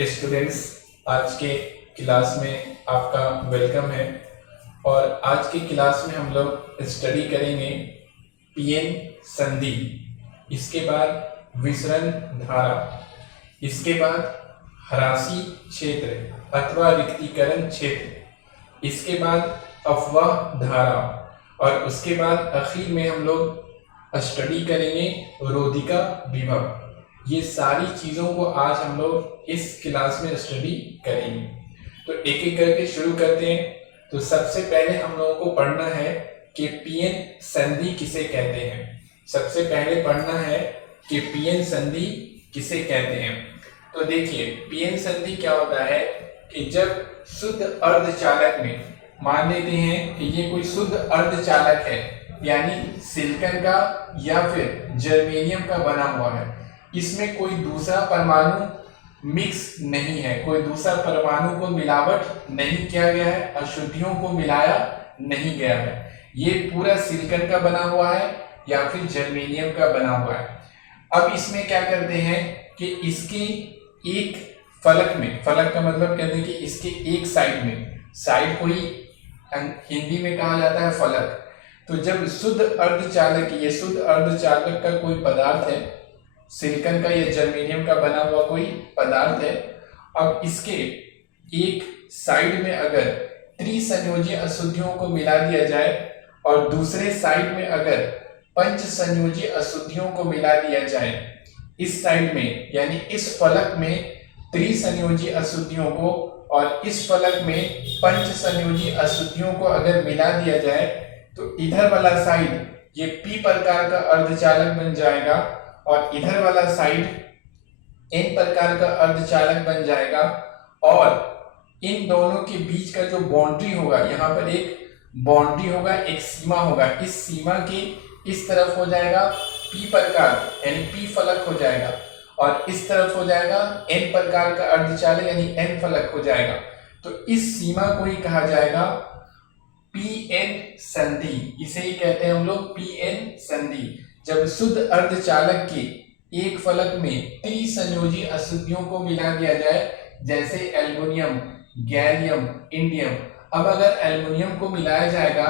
Students, आज के class में आपका वेलकम है। और आज की क्लास में हम लोग स्टडी करेंगे पीएन संधि, इसके बाद विसरण धारा, इसके बाद ह्रासी क्षेत्र अथवा रिक्तीकरण क्षेत्र, इसके बाद अफवाह धारा और उसके बाद आखिर में हम लोग स्टडी करेंगे रोधिका विभव। ये सारी चीज़ों को आज हम लोग इस क्लास में स्टडी करेंगे। तो एक एक करके शुरू करते हैं। तो सबसे पहले हम लोगों को पढ़ना है कि पीएन संधि किसे कहते हैं। सबसे पहले पढ़ना है कि पीएन संधि किसे कहते हैं। तो देखिए, पीएन संधि क्या होता है कि जब शुद्ध अर्धचालक में, मान लेते हैं कि ये कोई शुद्ध अर्धचालक है, यानी सिलिकॉन का या फिर जर्मेनियम का बना हुआ है, इसमें कोई दूसरा परमाणु मिक्स नहीं है, कोई दूसरा परमाणु को मिलावट नहीं किया गया है, अशुद्धियों को मिलाया नहीं गया है, ये पूरा सिलिकॉन का बना हुआ है या फिर जर्मेनियम का बना हुआ है। अब इसमें क्या करते हैं कि इसके एक फलक में, फलक का मतलब कहते हैं कि इसके एक साइड में, साइड को ही हिंदी में कहा जाता है फलक। तो जब शुद्ध अर्धचालक, ये शुद्ध अर्धचालक का कोई पदार्थ है, सिलिकॉन का या जर्मेनियम का बना हुआ कोई पदार्थ है, अब इसके एक साइड में अगर त्रिसंयोजी अशुद्धियों को मिला दिया जाए और दूसरे साइड में अगर पंच संयोजी अशुद्धियों को मिला दिया जाए, इस साइड में यानी इस फलक में त्रिसंयोजी अशुद्धियों को और इस फलक में पंच संयोजी अशुद्धियों को अगर मिला दिया जाए, तो इधर वाला साइड ये पी प्रकार का अर्धचालक बन जाएगा और इधर वाला साइड एन प्रकार का अर्धचालक बन जाएगा। और इन दोनों के बीच का जो बाउंड्री होगा, यहाँ पर एक बाउंड्री होगा, एक सीमा होगा, इस सीमा के इस तरफ हो जाएगा पी प्रकार यानी पी फलक हो जाएगा और इस तरफ हो जाएगा एन प्रकार का अर्धचालक यानी एन फलक हो जाएगा। तो इस सीमा को ही कहा जाएगा पीएन संधि, इसे ही कहते हैं हम लोग पीएन संधि। जब शुद्ध अर्धचालक के एक फलक में त्रिसंयोजी अशुद्धियों को मिला दिया जाए, जैसे एल्युमिनियम, गैलियम, इंडियम। अब अगर एल्युमिनियम को मिलाया जाएगा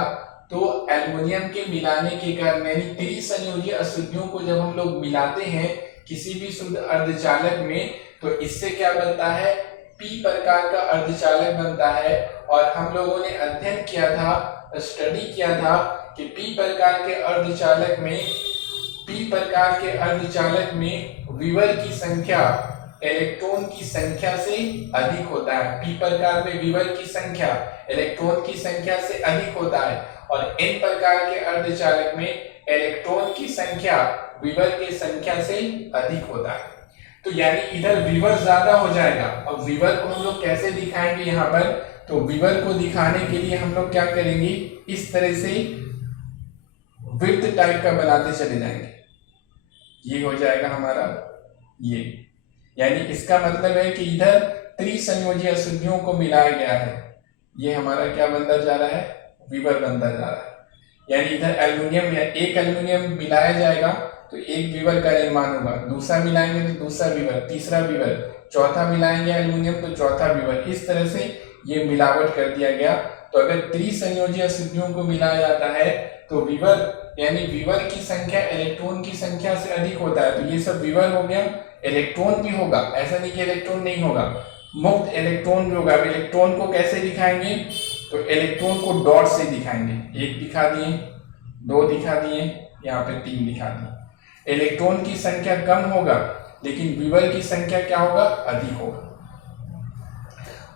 तो एल्युमिनियम के मिलाने के कारण यानी त्रिसंयोजी अशुद्धियों को जब हम लोग मिलाते हैं किसी भी शुद्ध अर्धचालक में, तो इससे क्या बनता है, पी प्रकार का अर्धचालक बनता है। और हम लोगों ने अध्ययन किया था, स्टडी किया था कि पी प्रकार के अर्धचालक में विवर की संख्या इलेक्ट्रॉन की संख्या से अधिक होता है। पी प्रकार में विवर की संख्या इलेक्ट्रॉन की संख्या से अधिक होता है और एन प्रकार के अर्धचालक में इलेक्ट्रॉन की संख्या विवर की संख्या से अधिक होता है। तो यानी इधर विवर ज्यादा हो जाएगा। अब विवर को हम लोग कैसे दिखाएंगे यहाँ पर, तो विवर को दिखाने के लिए हम लोग क्या करेंगे, इस तरह से वृत्त टाइप का बनाते चले जाएंगे। ये हो जाएगा हमारा ये, यानी इसका मतलब है कि इधर त्रिसंयोजी अशुद्धियों को मिलाया गया है, ये हमारा क्या बनता जा रहा है, विवर बनता जा रहा है। यानी इधर एल्युमिनियम या एक एल्युमिनियम मिलाया जाएगा तो एक विवर का निर्माण होगा, दूसरा मिलाएंगे तो दूसरा विवर, तीसरा विवर, चौथा मिलाएंगे एल्युमिनियम तो चौथा विवर। इस तरह से ये मिलावट कर दिया गया। तो अगर त्रिसंयोजी अशुद्धियों को मिलाया जाता है तो विवर यानी विवर की संख्या इलेक्ट्रॉन की संख्या से अधिक होता है। तो ये सब विवर हो गया। इलेक्ट्रॉन भी होगा, ऐसा नहीं कि इलेक्ट्रॉन नहीं होगा, मुक्त इलेक्ट्रॉन भी होगा। अब इलेक्ट्रॉन को कैसे दिखाएंगे, तो इलेक्ट्रॉन को डॉट से दिखाएंगे। एक दिखा दिए, दो दिखा दिए, यहाँ पे तीन दिखा दिए। इलेक्ट्रॉन की संख्या कम होगा लेकिन विवर की संख्या क्या होगा, अधिक होगा।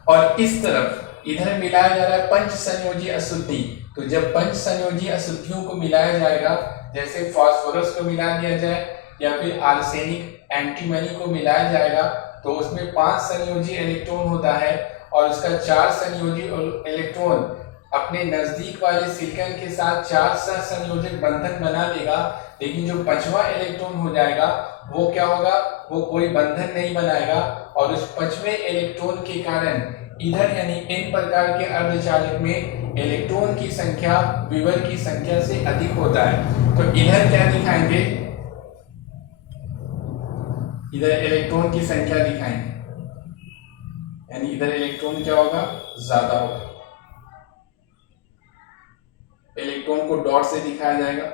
और इस तरफ इधर मिलाया जा रहा है पंच संयोजी अशुद्धि। तो जब पंच संयोजी अशुद्धियों को मिलाया जाएगा, जैसे फास्फोरस को मिला दिया जाए या फिर आर्सेनिक, एंटीमनी को मिलाया जाएगा, तो उसमें 5 संयोजी इलेक्ट्रॉन होता है और उसका 4 संयोजी इलेक्ट्रॉन अपने नजदीक वाले सिलिकॉन के साथ 4 सहसंयोजक बंधन बना देगा। लेकिन जो 5वां इलेक्ट्रॉन हो जाएगा वो क्या होगा, वो कोई बंधन नहीं बनाएगा और उस 5वें इलेक्ट्रॉन के कारण इधर यानी एन प्रकार के अर्धचालक में इलेक्ट्रॉन की संख्या विवर की संख्या से अधिक होता है। तो इधर क्या दिखाएंगे, इधर इलेक्ट्रॉन की संख्या दिखाएंगे। इधर इलेक्ट्रॉन क्या होगा, ज्यादा होगा। इलेक्ट्रॉन को डॉट से दिखाया जाएगा।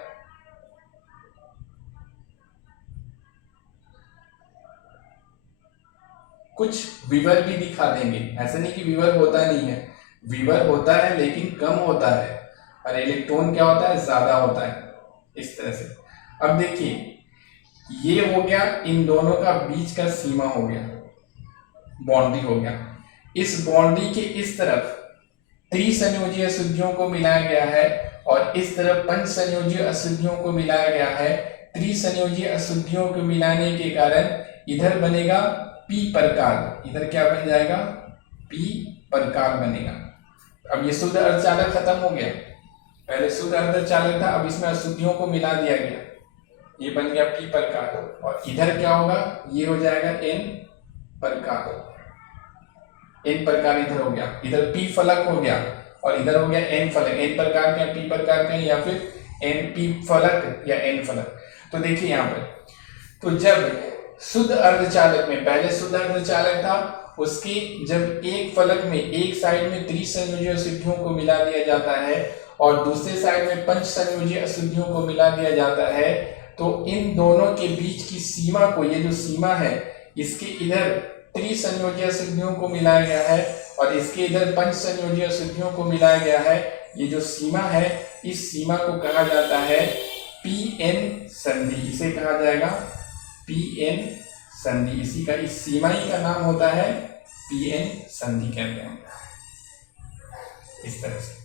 कुछ विवर भी दिखा देंगे, ऐसा नहीं कि विवर होता नहीं है, विवर होता है लेकिन कम होता है, और इलेक्ट्रॉन क्या होता है, ज्यादा होता है, इस तरह से। अब देखिए ये हो गया इन दोनों का बीच का सीमा हो गया, बाउंड्री हो गया। इस बाउंड्री के इस तरफ त्रिसंयोजी अशुद्धियों को मिलाया गया है और इस तरफ पंचसंयोजी अशुद्धियों को मिलाया गया है। त्रिसंयोजी अशुद्धियों को मिलाने के कारण इधर बनेगा पी प्रकार, इधर क्या बन जाएगा, पी प्रकार बनेगा। अब ये शुद्ध अर्धचालक खत्म हो गया, पहले शुद्ध अर्धचालक था, अब इसमें अशुद्धियों को मिला दिया गया, ये बन गया पी प्रकार। और इधर क्या होगा, ये हो जाएगा एन प्रकार, एन प्रकार इधर हो गया, इधर पी फलक हो गया और इधर हो गया एन फलक। एन प्रकार का, पी प्रकार का, या फिर एन पी फलक या एन फलक। तो देखिए यहाँ पर, तो जब शुद्ध अर्धचालक में, पहले शुद्ध अर्धचालक था, उसकी जब एक फलक में एक साइड में त्रिसंयोजी अशुद्धियों को मिला दिया जाता है और दूसरे साइड में पंचसंयोजी अशुद्धियों को मिला दिया जाता है, तो इन दोनों के बीच की सीमा को, ये जो सीमा है, इसके इधर त्रिसंयोजी अशुद्धियों को मिलाया गया है और इसके इधर पंचसंयोजी अशुद्धियों को मिलाया गया है। ये जो सीमा है, इस सीमा को कहा जाता है पी एन संधि, इसे कहा जाएगा पी एन संधि। इसी का, इस सीमा ही का नाम होता है पी एन संधि कहते हैं, इस तरह से।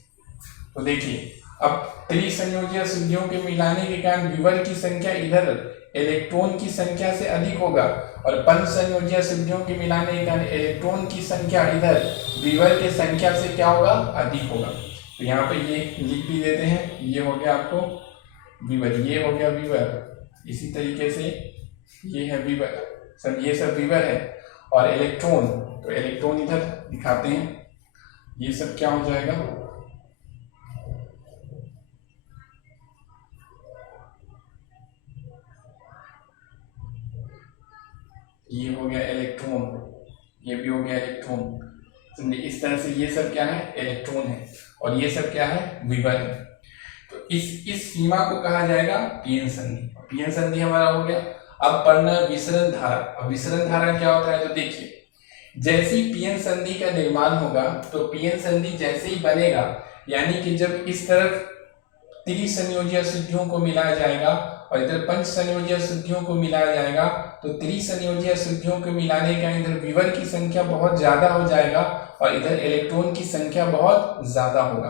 तो देखिए अब त्रिसंयोजी अशुद्धियों के मिलाने के कारण विवर की संख्या इधर इलेक्ट्रॉन की संख्या से अधिक होगा और पंचसंयोजी अशुद्धियों के मिलाने के कारण इलेक्ट्रॉन की संख्या इधर विवर के संख्या से क्या होगा, अधिक होगा। तो यहाँ पे ये लिख भी देते हैं, ये हो गया आपको विवर, ये हो गया विवर, इसी तरीके से ये है विवर, सब ये सब विवर है। और इलेक्ट्रॉन, तो इलेक्ट्रॉन इधर दिखाते हैं, ये सब क्या हो जाएगा, ये हो गया इलेक्ट्रॉन, ये भी हो गया इलेक्ट्रॉन। इस तरह से ये सब क्या है, इलेक्ट्रॉन है और ये सब क्या है, विवर है। तो इस सीमा को कहा जाएगा पीएन संधि। पीएन संधि हमारा हो गया। अब पढ़ना विसरण धारा। अब विसरण धारा क्या होता है, तो देखिए जैसे ही पीएन संधि का निर्माण होगा, तो पीएन संधि जैसे ही बनेगा, यानी कि जब इस तरफ त्रिसंयोजी अशुद्धियों को मिलाया जाएगा और इधर पंचसंयोजी अशुद्धियों को मिलाया जाएगा, तो त्रिसंयोजी अशुद्धियों को मिलाने का इधर विवर की संख्या बहुत ज्यादा हो जाएगा और इधर इलेक्ट्रॉन की संख्या बहुत ज्यादा होगा।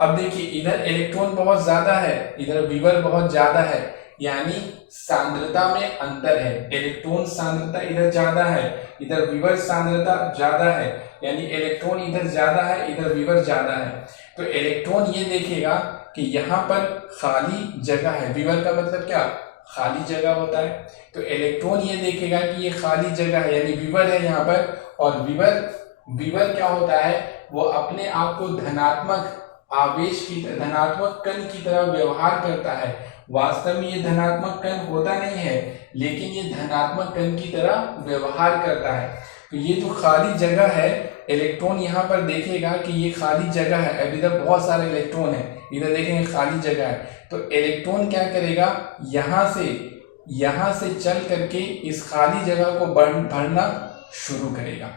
अब देखिए इधर इलेक्ट्रॉन बहुत ज्यादा है, इधर विवर बहुत ज्यादा है, यानी सांद्रता में अंतर है। इलेक्ट्रॉन सांद्रता इधर ज्यादा है, इधर विवर सांद्रता ज्यादा है, यानी इलेक्ट्रॉन इधर ज्यादा है, इधर विवर ज्यादा है। तो इलेक्ट्रॉन ये देखेगा कि यहाँ पर खाली जगह है, विवर का मतलब क्या, खाली जगह होता है। तो इलेक्ट्रॉन ये देखेगा कि ये खाली जगह है, यानी विवर है यहाँ पर, और विवर क्या होता है, वो अपने आप को धनात्मक आवेश की, धनात्मक कण की तरह व्यवहार करता है। वास्तव में ये धनात्मक कण होता नहीं है, लेकिन ये धनात्मक कण की तरह व्यवहार करता है। तो ये जो खाली जगह है, इलेक्ट्रॉन यहाँ पर देखेगा कि ये खाली जगह है, अब इधर बहुत सारे इलेक्ट्रॉन है, इधर देखेंगे खाली जगह है, तो इलेक्ट्रॉन क्या करेगा, यहाँ से चल करके इस खाली जगह को भरना शुरू करेगा।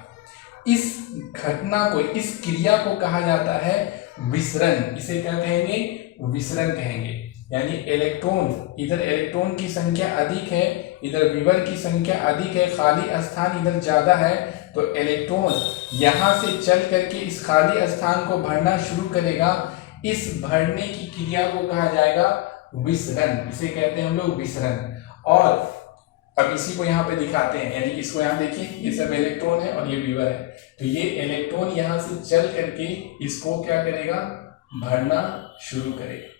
इस घटना को, इस क्रिया को कहा जाता है विसरण। इसे क्या कहेंगे, विसरण कहेंगे। यानी इधर इलेक्ट्रॉन की संख्या अधिक है, इधर विवर की संख्या अधिक है, खाली स्थान इधर ज्यादा है, तो इलेक्ट्रॉन यहाँ से चल करके इस खाली स्थान को भरना शुरू करेगा। इस भरने की क्रिया को कहा जाएगा विसरण, इसे कहते हैं हम लोग विसरण। और अब इसी को यहाँ पे दिखाते हैं, यानी इसको यहाँ देखिए, ये सब इलेक्ट्रॉन है और ये विवर है, तो ये इलेक्ट्रॉन यहाँ से चल करके इसको क्या करेगा, भरना शुरू करेगा।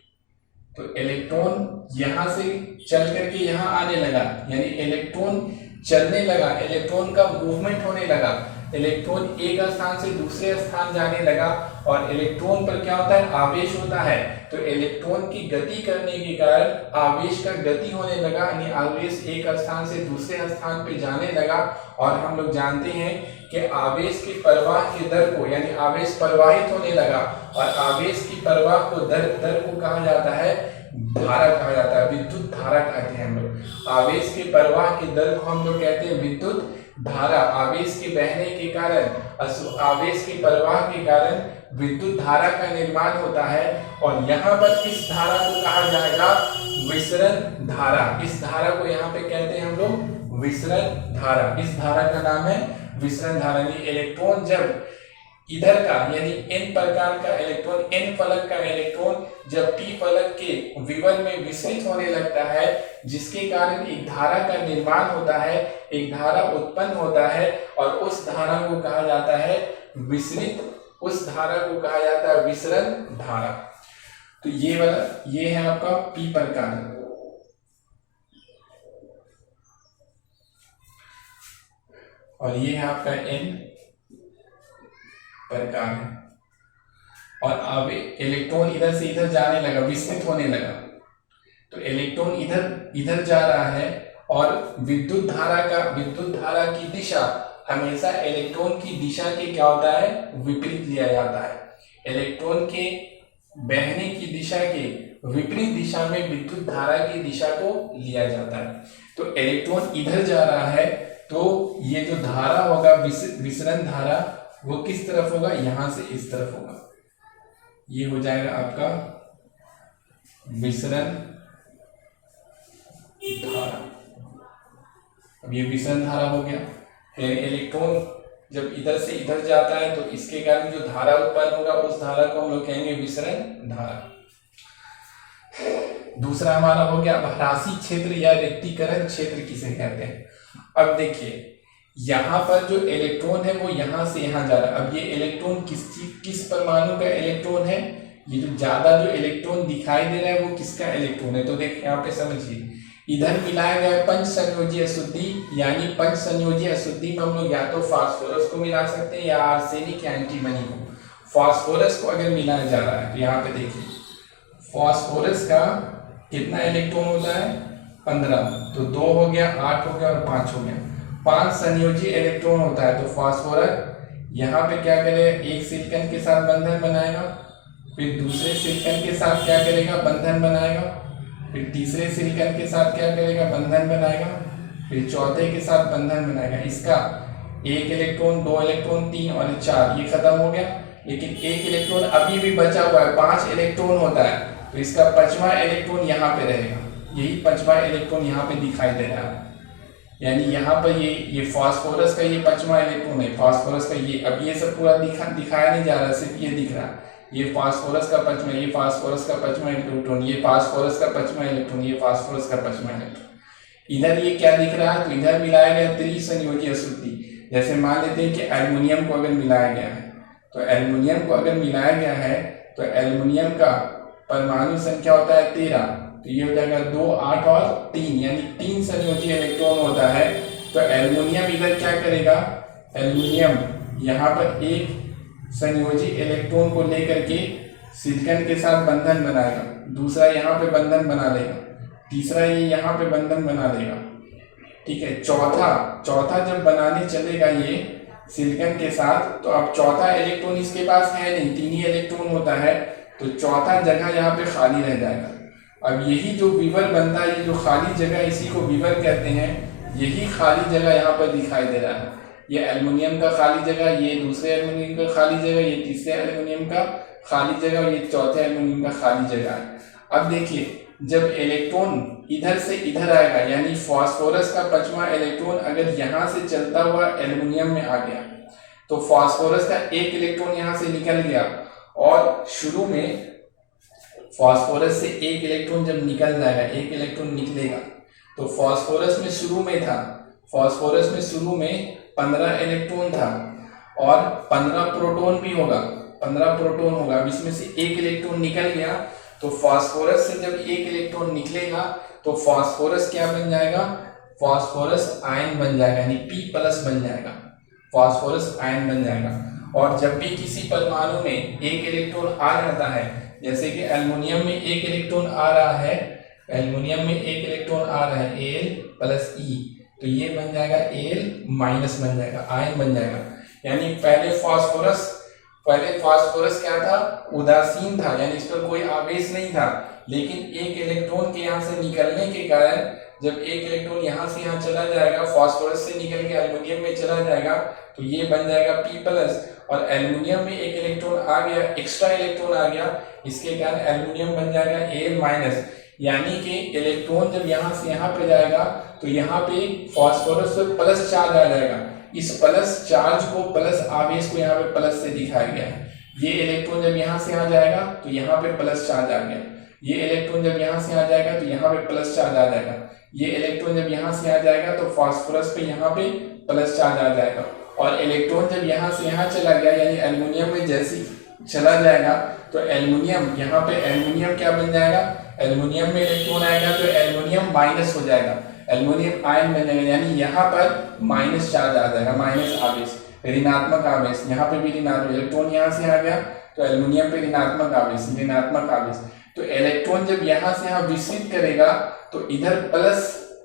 तो इलेक्ट्रॉन यहाँ से चल करके यहाँ आने लगा, यानी इलेक्ट्रॉन चलने लगा, इलेक्ट्रॉन का मूवमेंट होने लगा। इलेक्ट्रॉन एक स्थान से दूसरे स्थान जाने लगा और इलेक्ट्रॉन पर क्या होता है, आवेश होता है। तो इलेक्ट्रॉन की गति करने के कारण आवेश का गति होने लगा, यानी आवेश एक स्थान से दूसरे स्थान पे जाने लगा। और हम लोग जानते हैं कि आवेश के प्रवाह के दर को, यानी आवेश प्रवाहित होने लगा और आवेश की प्रवाह को दर को कहा जाता है धारा, कहा जाता है विद्युत धारा कहते हैं हम लोग। आवेश के प्रवाह के दर को हम लोग कहते हैं विद्युत धारा। आवेश के बहने के कारण, आवेश के प्रवाह के कारण विद्युत धारा का निर्माण होता है। और यहाँ पर इस धारा को कहा जाएगा विसरण धारा। इस धारा को यहाँ पे कहते हैं हम लोग विसरण धारा। इस धारा का नाम है विसरण धारा। इलेक्ट्रॉन जब इधर का, यानी n प्रकार का इलेक्ट्रॉन, n फलक का इलेक्ट्रॉन जब p फलक के विवर में विसरित होने लगता है, जिसके कारण एक धारा का निर्माण होता है, एक धारा उत्पन्न होता है और उस धारा को कहा जाता है विसरित, उस धारा को कहा जाता है विसरण धारा। तो ये वाला, ये है आपका p प्रकार और ये है आपका n प्रकार है। और अब इलेक्ट्रॉन इधर से इधर जाने लगा, विसरित होने लगा, तो इलेक्ट्रॉन इधर जा रहा है और विद्युत धारा की दिशा हमेशा इलेक्ट्रॉन की दिशा के क्या होता है, विपरीत लिया जाता है। इलेक्ट्रॉन के बहने की दिशा के विपरीत दिशा में विद्युत धारा की दिशा को लिया जाता है। तो इलेक्ट्रॉन इधर जा रहा है तो ये जो धारा होगा विसरण धारा, वो किस तरफ होगा, यहां से इस तरफ होगा। ये हो जाएगा आपका विसरण धारा। अब ये विसरण धारा हो गया। फिर इलेक्ट्रॉन जब इधर से इधर जाता है तो इसके कारण जो धारा उत्पन्न होगा उस धारा को हम लोग कहेंगे विसरण धारा। दूसरा हमारा हो गया भरासी क्षेत्र या रिक्तीकरण क्षेत्र किसे कहते हैं। अब देखिए यहाँ पर जो इलेक्ट्रॉन है वो यहाँ से यहाँ जा रहा है। अब ये इलेक्ट्रॉन किस परमाणु का इलेक्ट्रॉन है, ये जो ज्यादा जो इलेक्ट्रॉन दिखाई दे रहा है वो किसका इलेक्ट्रॉन है। तो देखिए यहाँ पे समझिए, इधर मिलाया गया है पंच संयोजी अशुद्धि, यानी पंच संयोजी अशुद्धि में हम लोग या तो फास्फोरस को मिला सकते हैं या आर्सेनिक या एंटीमनी को। फास्फोरस को अगर मिलाया जा रहा है तो यहाँ पे देखिए फास्फोरस का कितना इलेक्ट्रॉन होता है, 15, तो 2 हो गया, 8 हो गया और 5 हो गया। 5 संयोजी इलेक्ट्रॉन होता है। तो फास्फोरस यहाँ पे क्या करेगा, एक सिलिकॉन के साथ बंधन बनाएगा, फिर दूसरे सिलिकॉन के साथ क्या करेगा, बंधन बनाएगा, फिर तीसरे सिलिकॉन के साथ क्या करेगा, बंधन बनाएगा, फिर चौथे के साथ बंधन बनाएगा। इसका 1 इलेक्ट्रॉन, 2 इलेक्ट्रॉन, 3 और 4, ये खत्म हो गया। लेकिन 1 इलेक्ट्रॉन अभी भी बचा हुआ है, 5 इलेक्ट्रॉन होता है, तो इसका 5वां इलेक्ट्रॉन यहाँ पे रहेगा। यही 5वां इलेक्ट्रॉन यहाँ पे दिखाई दे रहा है, यानी यहाँ पर ये फास्फोरस का ये 5वां इलेक्ट्रॉन है। फास्फोरस का ये, अब ये सब पूरा दिखाया नहीं जा रहा, सिर्फ ये दिख रहा है। ये फास्फोरस का 5वां, ये फास्फोरस का 5वां इलेक्ट्रॉन, ये फास्फोरस का 5वां इलेक्ट्रॉन, ये फास्फोरस का 5वां इलेक्ट्रॉन। इधर ये क्या दिख रहा है, तो इधर मिलाया गया त्रिसंयोजी अशुद्धि। जैसे मान लेते हैं कि एल्युमिनियम को अगर मिलाया गया है, तो एल्युमिनियम को अगर मिलाया गया है तो एल्युमिनियम का परमाणु संख्या होता है 13, तो ये हो जाएगा 2, 8 और 3, यानी 3 संयोजी इलेक्ट्रॉन होता है। तो एल्युमिनियम इधर क्या करेगा, एल्युमिनियम यहाँ पर एक संयोजी इलेक्ट्रॉन को लेकर के सिलिकॉन के साथ बंधन बनाएगा, दूसरा यहाँ पे बंधन बना लेगा, तीसरा ये यहाँ पे बंधन बना लेगा, ठीक है। चौथा जब बनाने चलेगा ये सिलिकॉन के साथ, तो अब चौथा इलेक्ट्रॉन इसके पास है नहीं, 3 ही इलेक्ट्रॉन होता है, तो चौथा जगह यहाँ पे खाली रह जाएगा। अब यही जो विवर बनता है, ये जो खाली जगह, इसी को विवर कहते हैं। यही खाली जगह यहाँ पर दिखाई दे रहा है। ये एल्युमिनियम का खाली जगह, ये दूसरे एल्युमिनियम का खाली जगह, ये तीसरे एल्युमिनियम का खाली जगह, ये चौथे एल्युमिनियम का खाली जगह है। अब देखिए जब इलेक्ट्रॉन इधर से इधर आएगा, यानी फास्फोरस का 5वां इलेक्ट्रॉन अगर यहाँ से चलता हुआ एल्युमिनियम में आ गया, तो फास्फोरस का 1 इलेक्ट्रॉन यहाँ से निकल गया। और शुरू में फास्फोरस से 1 इलेक्ट्रॉन जब निकल जाएगा, 1 इलेक्ट्रॉन निकलेगा, तो फास्फोरस में शुरू में 15 इलेक्ट्रॉन था और 15 प्रोटॉन भी होगा, 15 प्रोटॉन होगा। अब इसमें से 1 इलेक्ट्रॉन निकल गया, तो फास्फोरस से जब 1 इलेक्ट्रॉन निकलेगा तो फास्फोरस क्या बन जाएगा, फास्फोरस आयन बन जाएगा, यानी P+ बन जाएगा। फास्फोरस आयन बन जाएगा। और जब भी किसी परमाणु में एक इलेक्ट्रॉन आ जाता है, जैसे कि एल्युमिनियम में एक इलेक्ट्रॉन आ रहा है, एल्युमिनियम में एक इलेक्ट्रॉन आ रहा है Al+E, तो ये बन जाएगा Al- बन जाएगा, आयन बन जाएगा। यानी पहले फास्फोरस क्या था, उदासीन था, यानी इस पर कोई आवेश नहीं था, लेकिन एक इलेक्ट्रॉन के यहाँ से निकलने के कारण, जब एक इलेक्ट्रॉन यहाँ से यहाँ चला जाएगा, फास्फोरस से निकल के एल्युमिनियम में चला जाएगा, तो ये बन जाएगा P+। और एल्युमिनियम में एक इलेक्ट्रॉन आ गया, एक्स्ट्रा इलेक्ट्रॉन आ गया, इसके कारण एल्युमिनियम बन जाएगा Al-। यानी कि इलेक्ट्रॉन जब यहाँ से यहाँ पे जाएगा तो यहाँ पे फास्फोरस पे प्लस चार्ज आ जाएगा। इस प्लस चार्ज को, प्लस आवेश को यहाँ पे प्लस से दिखाया गया है। ये इलेक्ट्रॉन जब यहाँ से यहाँ जाएगा तो यहाँ पे प्लस चार्ज आ गया, ये इलेक्ट्रॉन जब यहाँ से यहाँ जाएगा तो यहाँ पे प्लस चार्ज आ जाएगा, ये इलेक्ट्रॉन जब यहाँ से यहाँ जाएगा तो फास्फोरस पे यहाँ पे प्लस चार्ज आ जाएगा। और इलेक्ट्रॉन जब यहाँ से यहाँ चला गया, यानी एल्युमिनियम में जैसे चला जाएगा तो एल्युमिनियम, यहाँ पे एल्युमिनियम क्या बन जाएगा, एल्युमिनियम में इलेक्ट्रॉन आएगा तो एल्युमिनियम माइनस हो जाएगा, एल्युमिनियम आयन बन जाएगा, यानी यहाँ पर माइनस चार्ज आ जाएगा, माइनस आवेश, ऋणात्मक आवेश, यहाँ पे भी ऋणात्मक, इलेक्ट्रॉन यहाँ से आ गया तो एल्युमिनियम पे ऋणात्मक आवेश, ऋणात्मक आवेश। तो इलेक्ट्रॉन जब यहाँ से यहाँ विस्सित करेगा तो इधर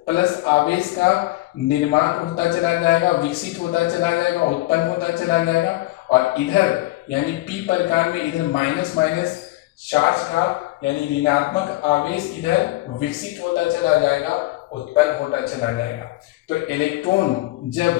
प्लस आवेश का निर्माण होता चला जाएगा, विकसित होता चला जाएगा, उत्पन्न होता चला जाएगा। और इधर यानी P प्रकार में इधर माइनस चार्ज का यानी ऋणात्मक आवेश इधर विकसित होता चला जाएगा, उत्पन्न होता चला जाएगा। तो इलेक्ट्रॉन जब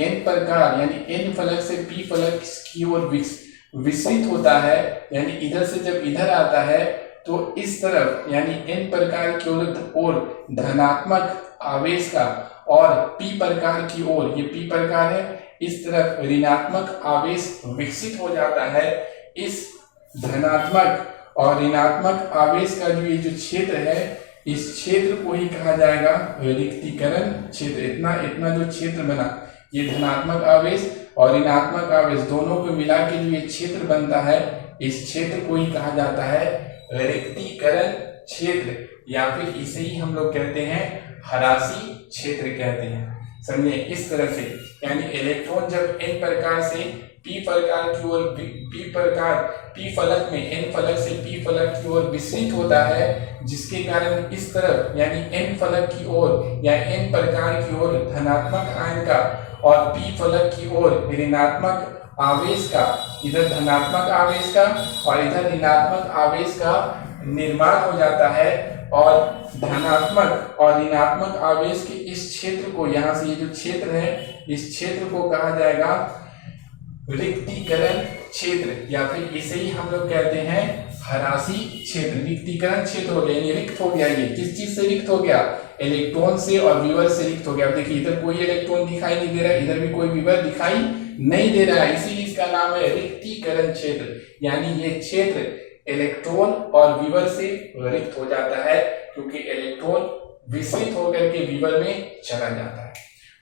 N प्रकार यानी N फलक से P फलक की ओर विकसित होता है, यानी इधर से जब इधर आता है तो इस तरफ यानी N प्रकार की ओर धनात्मक आवेश का, और P प्रकार की ओर, ये P प्रकार है, इस तरफ ऋणात्मक आवेश विकसित हो जाता है। इस धनात्मक और ऋणात्मक आवेश का जो ये जो क्षेत्र है, इस क्षेत्र को ही कहा जाएगा रिक्तीकरण क्षेत्र। इतना जो क्षेत्र बना, ये धनात्मक आवेश और ऋणात्मक आवेश दोनों को मिला के जो ये क्षेत्र बनता है, इस क्षेत्र को ही कहा जाता है रिक्तीकरण क्षेत्र, या फिर इसे ही हम लोग कहते हैं हरासी क्षेत्र कहते हैं। समझे इस तरह से, यानी इलेक्ट्रॉन जब N प्रकार से P प्रकार की ओर, P फलक में N फलक से P फलक की ओर विस्सित होता है, जिसके कारण इस तरफ यानी N फलक की ओर या N प्रकार की ओर धनात्मक आयन का और P फलक की ओर ऋणात्मक आवेश का, इधर धनात्मक आवेश का और इधर ऋणात्मक आवेश का निर्माण हो जाता है। और धनात्मक और ऋणात्मक आवेश के इस क्षेत्र को, यहाँ से ये जो क्षेत्र है, इस क्षेत्र को कहा जाएगा रिक्तीकरण क्षेत्र, या फिर इसे ही हम लोग कहते हैं हरासी क्षेत्र। रिक्तीकरण क्षेत्र हो गया, यानी रिक्त हो गया। ये किस चीज से रिक्त हो गया, इलेक्ट्रॉन से और विवर से रिक्त हो गया। अब देखिए इधर कोई इलेक्ट्रॉन दिखाई नहीं दे रहा है, इधर भी कोई विवर दिखाई नहीं दे रहा है, इसीलिए इसका नाम है रिक्तीकरण क्षेत्र। यानी ये क्षेत्र इलेक्ट्रॉन और विवर से रिक्त हो जाता है, क्योंकि इलेक्ट्रॉन विस्सित होकर के विवर में चला जाता है।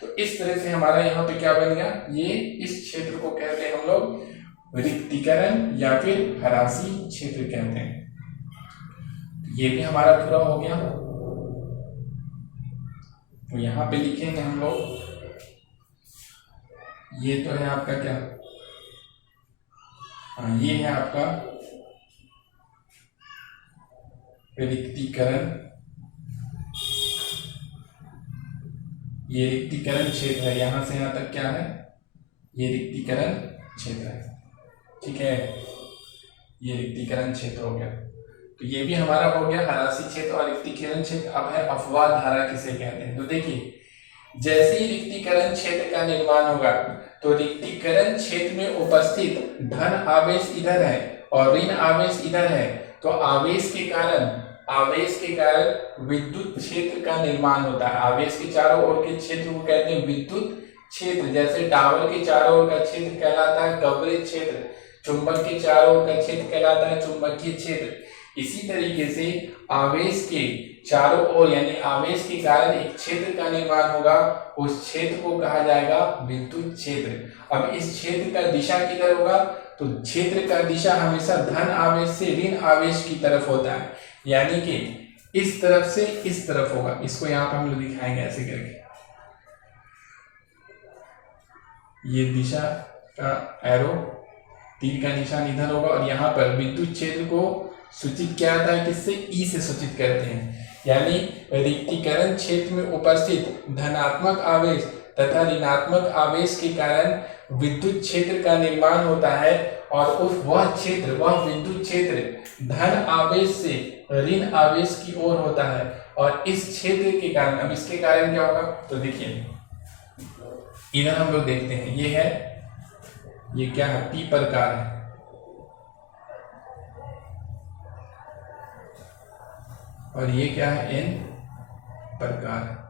तो इस तरह से हमारा यहाँ पे क्या बन गया, ये इस क्षेत्र को कहते हैं हम लोग रिक्तीकरण या फिर हरासी क्षेत्र कहते हैं। ये भी हमारा पूरा हो गया। तो यहाँ पे लिखेंगे हम लोग, ये तो है आपका क्या, हाँ ये है आपका रिक्तीकरण, ये रिक्तीकरण क्षेत्र है। यहां से यहां तक क्या है, ये रिक्तीकरण क्षेत्र है, ठीक है, ये रिक्तीकरण क्षेत्र हो गया। तो ये भी हमारा हो गया हरासी क्षेत्र और रिक्तीकरण क्षेत्र। अब है अपवाद धारा किसे कहते हैं। तो देखिए जैसे ही रिक्तीकरण क्षेत्र का निर्माण होगा तो रिक्तीकरण क्षेत्र में उपस्थित धन आवेश इधर है और ऋण आवेश इधर है, तो आवेश के कारण विद्युत क्षेत्र का निर्माण होता है। आवेश के चारों ओर के क्षेत्र को कहते हैं विद्युत क्षेत्र। जैसे टावर के चारों ओर का क्षेत्र कहलाता है कवरेज क्षेत्र, चुंबक के चारों ओर का क्षेत्र कहलाता है चुंबकीय क्षेत्र। इसी तरीके से आवेश के चारों ओर यानी आवेश के कारण एक क्षेत्र का निर्माण होगा, उस क्षेत्र को कहा जाएगा विद्युत क्षेत्र। अब इस क्षेत्र का दिशा किधर होगा, तो क्षेत्र का दिशा हमेशा धन आवेश से ऋण आवेश की तरफ होता है, यानी कि इस तरफ से इस तरफ होगा। इसको यहाँ पे हम लोग दिखाएंगे ऐसे करके, ये दिशा का एरो, तीर का निशान इधर होगा और यहाँ पर विद्युत क्षेत्र को सूचित किया जाता है किससे, ई से सूचित करते हैं। यानी रिक्तीकरण क्षेत्र में उपस्थित धनात्मक आवेश तथा ऋणात्मक आवेश के कारण विद्युत क्षेत्र का निर्माण होता है और वह क्षेत्र, वह विद्युत क्षेत्र धन आवेश से ऋण आवेश की ओर होता है। और इस क्षेत्र के कारण, अब इसके कारण क्या होगा, तो देखिए इधर हम लोग देखते हैं, ये है, ये क्या है, पी प्रकार है, और ये क्या है, एन प्रकार है।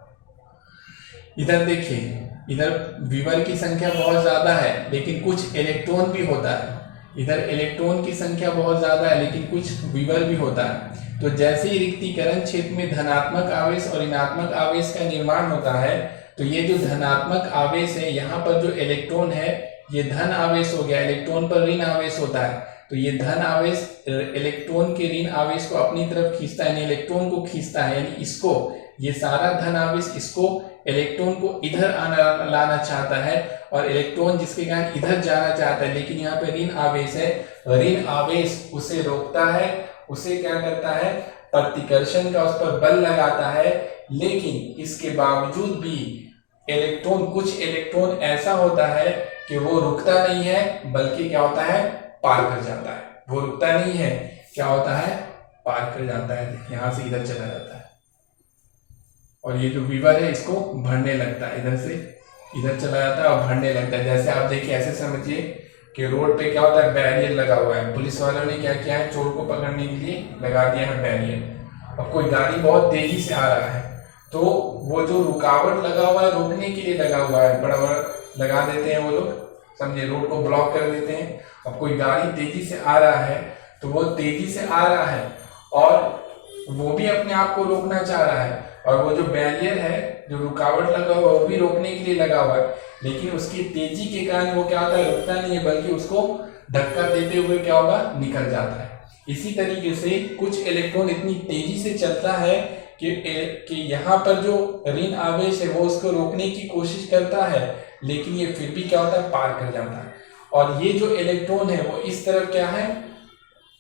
इधर देखिए, इधर विवर की संख्या बहुत ज्यादा है लेकिन कुछ इलेक्ट्रॉन भी होता है। इधर इलेक्ट्रॉन की संख्या बहुत ज्यादा है लेकिन कुछ विवर भी होता है। तो जैसे ही रिक्तीकरण क्षेत्र में धनात्मक आवेश और ऋणात्मक आवेश का निर्माण होता है, तो ये जो धनात्मक आवेश है, यहाँ पर जो इलेक्ट्रॉन है ये धन आवेश हो गया, इलेक्ट्रॉन पर ऋण आवेश होता है। तो ये धन आवेश इलेक्ट्रॉन के ऋण आवेश को अपनी तरफ खींचता है, यानी इलेक्ट्रॉन को खींचता है, यानी इसको, ये सारा धन आवेश इसको इलेक्ट्रॉन को इधर लाना चाहता है और इलेक्ट्रॉन जिसके कारण इधर जाना चाहता है, लेकिन यहाँ पे ऋण आवेश है, ऋण आवेश उसे रोकता है, उसे क्या करता है, प्रतिकर्षण का उस पर बल लगाता है। लेकिन इसके बावजूद भी इलेक्ट्रॉन, कुछ इलेक्ट्रॉन ऐसा होता है कि वो रुकता नहीं है बल्कि क्या होता है, पार कर जाता है। वो रुकता नहीं है, क्या होता है, पार कर जाता है, यहां से इधर चला जाता है और ये जो विवर है इसको भरने लगता है, इधर से इधर चला जाता है और भरने लगता है। जैसे आप देखिए, ऐसे समझिए कि रोड पे क्या होता है, बैरियर लगा हुआ है, पुलिस वालों ने क्या किया है, चोर को पकड़ने के लिए लगा दिया है बैरियर। अब कोई गाड़ी बहुत तेजी से आ रहा है तो वो जो रुकावट लगा हुआ है, रोकने के लिए लगा हुआ है, बड़ा बड़ा लगा देते हैं वो लोग, समझे, रोड को ब्लॉक कर देते हैं। अब कोई गाड़ी तेजी से आ रहा है तो वो तेजी से आ रहा है और वो भी अपने आप को रोकना चाह रहा है, और वो जो बैरियर है, जो रुकावट लगा हुआ है, वो भी रोकने के लिए लगा हुआ है, लेकिन उसकी तेजी के कारण वो क्या होता है, रुकता नहीं है बल्कि उसको धक्का देते हुए क्या होगा, निकल जाता है। इसी तरीके से कुछ इलेक्ट्रॉन इतनी तेजी से चलता है कि यहाँ पर जो ऋण आवेश है वो उसको रोकने की कोशिश करता है, लेकिन ये फिर भी क्या होता है, पार कर जाता है। और ये जो इलेक्ट्रॉन है वो इस तरफ क्या है,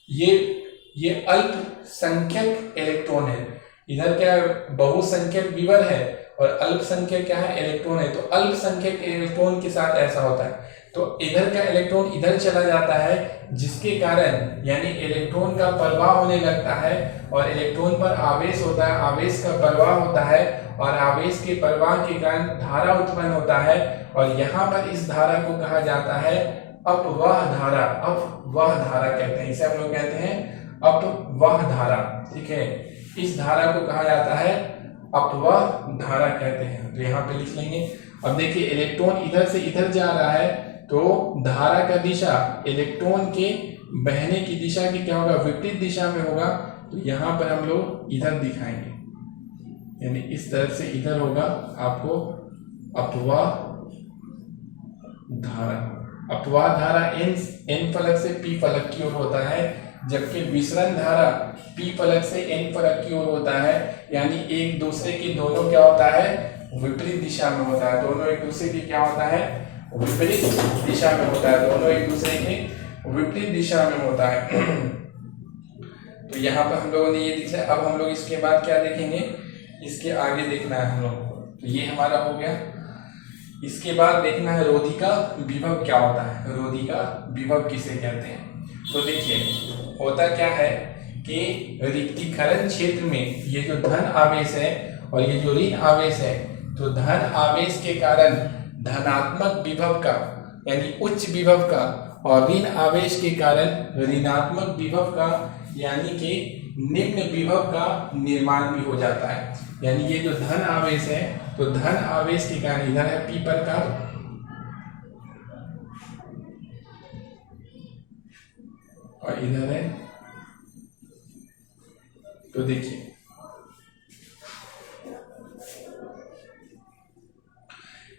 ये अल्पसंख्यक इलेक्ट्रॉन है। इधर क्या है, बहुसंख्यक विवर है और अल्पसंख्यक क्या है, इलेक्ट्रॉन है। तो अल्पसंख्यक इलेक्ट्रॉन के साथ ऐसा होता है, तो इधर का इलेक्ट्रॉन इधर चला जाता है, जिसके कारण यानी इलेक्ट्रॉन का प्रवाह होने लगता है और इलेक्ट्रॉन पर आवेश होता है, आवेश का प्रवाह होता है और आवेश के प्रवाह के कारण धारा उत्पन्न होता है। और यहाँ पर इस धारा को कहा जाता है अपवाह धारा। अपवाह धारा कहते हैं इसे, हम लोग कहते हैं अपवाह धारा, ठीक है। इस धारा को कहा जाता है अपवाह धारा कहते हैं, तो यहाँ पे लिख लेंगे। अब देखिए, इलेक्ट्रॉन इधर से इधर जा रहा है तो धारा का दिशा इलेक्ट्रॉन के बहने की दिशा की क्या होगा, विपरीत दिशा में होगा। तो यहाँ पर हम लोग इधर दिखाएंगे, यानी इस तरफ से इधर होगा आपको अपवाह धारा। अपवाह धारा एन फलक से पी फलक की ओर होता है, जबकि विसरण धारा पी फलक से एन फलक की ओर होता है, यानी एक दूसरे के दोनों क्या होता है, विपरीत दिशा में होता है। दोनों एक दूसरे की क्या होता है, विपरीत दिशा में होता है, दोनों एक दूसरे के विपरीत दिशा में होता है। तो यहाँ पर हम लोगों ने ये दिखा। अब हम लोग इसके बाद क्या देखेंगे, इसके आगे देखना है हम लोग को। तो ये हमारा हो गया। इसके बाद देखना है रोधिका विभव क्या होता है, रोधिका विभव किसे कहते हैं। तो देखिए, होता क्या है कि रिक्तीकरण क्षेत्र में ये जो धन आवेश है और ये जो ऋण आवेश है, तो धन आवेश के कारण धनात्मक विभव का यानी उच्च विभव का और ऋण आवेश के कारण ऋणात्मक विभव का यानी कि निम्न विभव का निर्माण भी हो जाता है। यानी ये जो धन आवेश है, तो धन आवेश के कारण इधर है पी प्रकार और इधर है, तो देखिए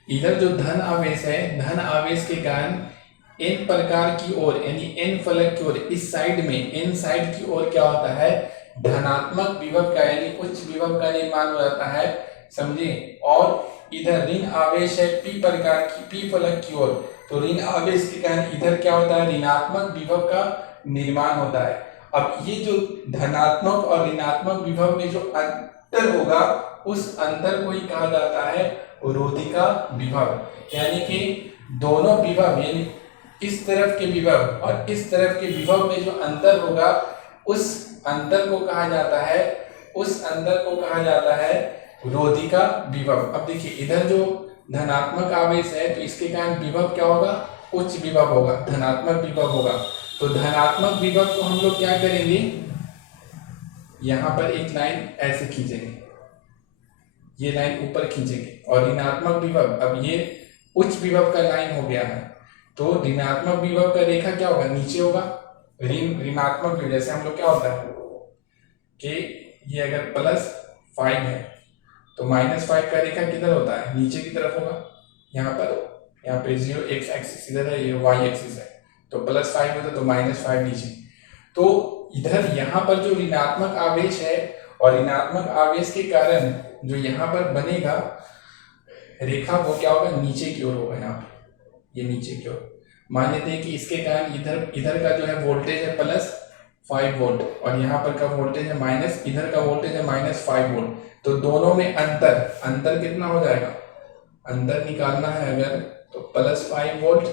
इधर जो धन आवेश है, धन आवेश के कारण एन प्रकार की ओर यानी एन फलक की ओर, इस साइड में एन साइड की ओर क्या होता है, धनात्मक विभव का यानी उच्च विभव का निर्माण हो जाता है, समझे। और इधर ऋण आवेश है पी प्रकार की, पी फलक की ओर, तो ऋण आवेश के कारण इधर क्या होता है, ऋणात्मक विभव का निर्माण होता है। अब ये जो धनात्मक और ऋणात्मक विभव में जो अंतर होगा उस अंतर को ही कहा जाता है रोधिका विभव। यानी कि दोनों विभव, यानी इस तरफ के विभव और इस तरफ के विभव में जो अंतर होगा उस अंतर को कहा जाता है, उस अंतर को कहा जाता है रोधिका विभव। अब देखिए इधर जो धनात्मक आवेश है तो इसके कारण विभव क्या होगा, उच्च विभव होगा, धनात्मक विभव होगा। तो धनात्मक विभव को हम लोग क्या करेंगे, यहाँ पर एक लाइन ऐसे खींचेंगे, ये लाइन ऊपर खींचेंगे, और ऋणात्मक विभव, अब ये उच्च विभव का लाइन हो गया है, तो ऋणात्मक विभव का रेखा क्या होगा, नीचे होगा। ऋणात्मक विभव जैसे हम लोग क्या होता है कि ये अगर +5 है तो -5 का रेखा किधर होता है, नीचे की तरफ होगा। यहाँ पे 0 x एक्सिस इधर है, ये y एक्सिस है, तो +5 होता तो -5 नीचे। तो इधर यहाँ पर जो ऋणात्मक आवेश है और ऋणात्मक आवेश के कारण जो यहाँ पर बनेगा रेखा वो क्या होगा, नीचे की ओर होगा। यहाँ पे ये नीचे की ओर मान लेते हैं कि इसके कारण इधर का जो है वोल्टेज है +5 वोल्ट और यहाँ पर का वोल्टेज है माइनस, इधर का वोल्टेज है -5 वोल्ट। तो दोनों में अंतर कितना हो जाएगा, अंतर निकालना है अगर तो +5 वोल्ट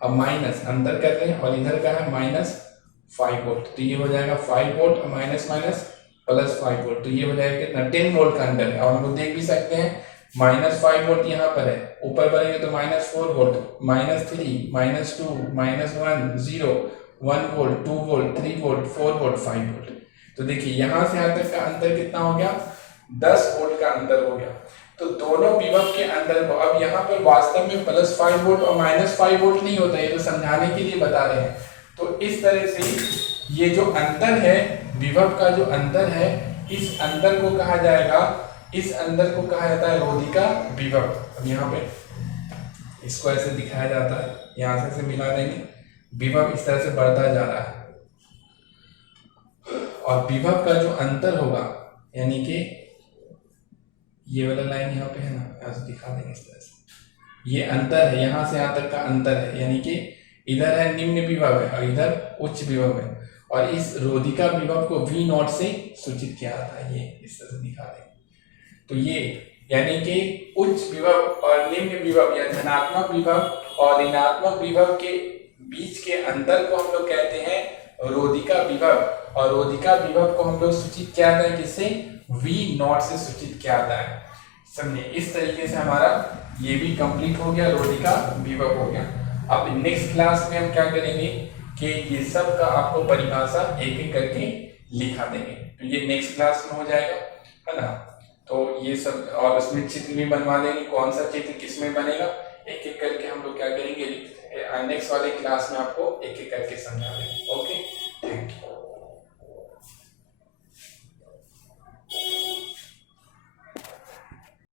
और माइनस अंतर कर रहे हैं और इधर का है -5 वोल्ट, तो ये हो जाएगा 5 वोल्ट और माइनस +5 वोल्ट, तो ये हो जाएगा कितना 10 वोल्ट का अंतर है। और हम लोग देख भी सकते हैं -5 वोल्ट यहाँ पर है, ऊपर बढ़ेंगे तो -4 volt, -3, -2, -1, 0, 1 volt, 2 volt, 3 volt, 4 volt, 5 volt. तो देखिए यहाँ से यहाँ तक का अंतर कितना हो गया, 10 वोल्ट का अंतर हो गया। तो दोनों विभव के अंतर को, अब यहाँ पर वास्तव में +5 वोल्ट और -5 वोल्ट नहीं होता, ये तो समझाने के लिए बता रहे हैं। तो इस तरह से ये जो अंतर है, विभव का जो अंतर है, इस अंतर को कहा जाएगा, इस अंतर को कहा जाता है रोधिका विभव। अब यहाँ पे इसको ऐसे दिखाया जाता है, यहाँ से ऐसे मिला देंगे, विभव इस तरह से बढ़ता जा रहा है और विभव का जो अंतर होगा, यानी कि ये वाला लाइन यहाँ पे है ना, यहाँ से दिखा देंगे इस तरह से, ये अंतर है, यहाँ से यहाँ तक का अंतर है, यानी कि इधर है निम्न विभव है और इधर उच्च विभव है, और इस रोधिका विभव को V0 से सूचित किया जाता है। ये इस तरह से दिखा देंगे। तो ये यानी कि उच्च विभव और निम्न विभव या धनात्मक विभव और ऋणात्मक विभव के बीच के अंतर को हम लोग कहते हैं रोधिका विभव, और रोधिका विभव को हम लोग सूचित किया जाता है किससे, V0 से सूचित किया जाता है। समझे, इस तरीके से हमारा ये भी कंप्लीट हो गया, रोधिका विभव हो गया। अब नेक्स्ट क्लास में हम क्या करेंगे कि ये सब का आपको परिभाषा एक एक करके लिखा देंगे, तो ये नेक्स्ट क्लास में हो जाएगा, है ना। तो ये सब, और उसमें चित्र भी बनवा देंगे, कौन सा चित्र किसमें बनेगा एक एक करके हम लोग क्या करेंगे, नेक्स्ट वाले क्लास में आपको एक एक करके समझा देंगे। ओके।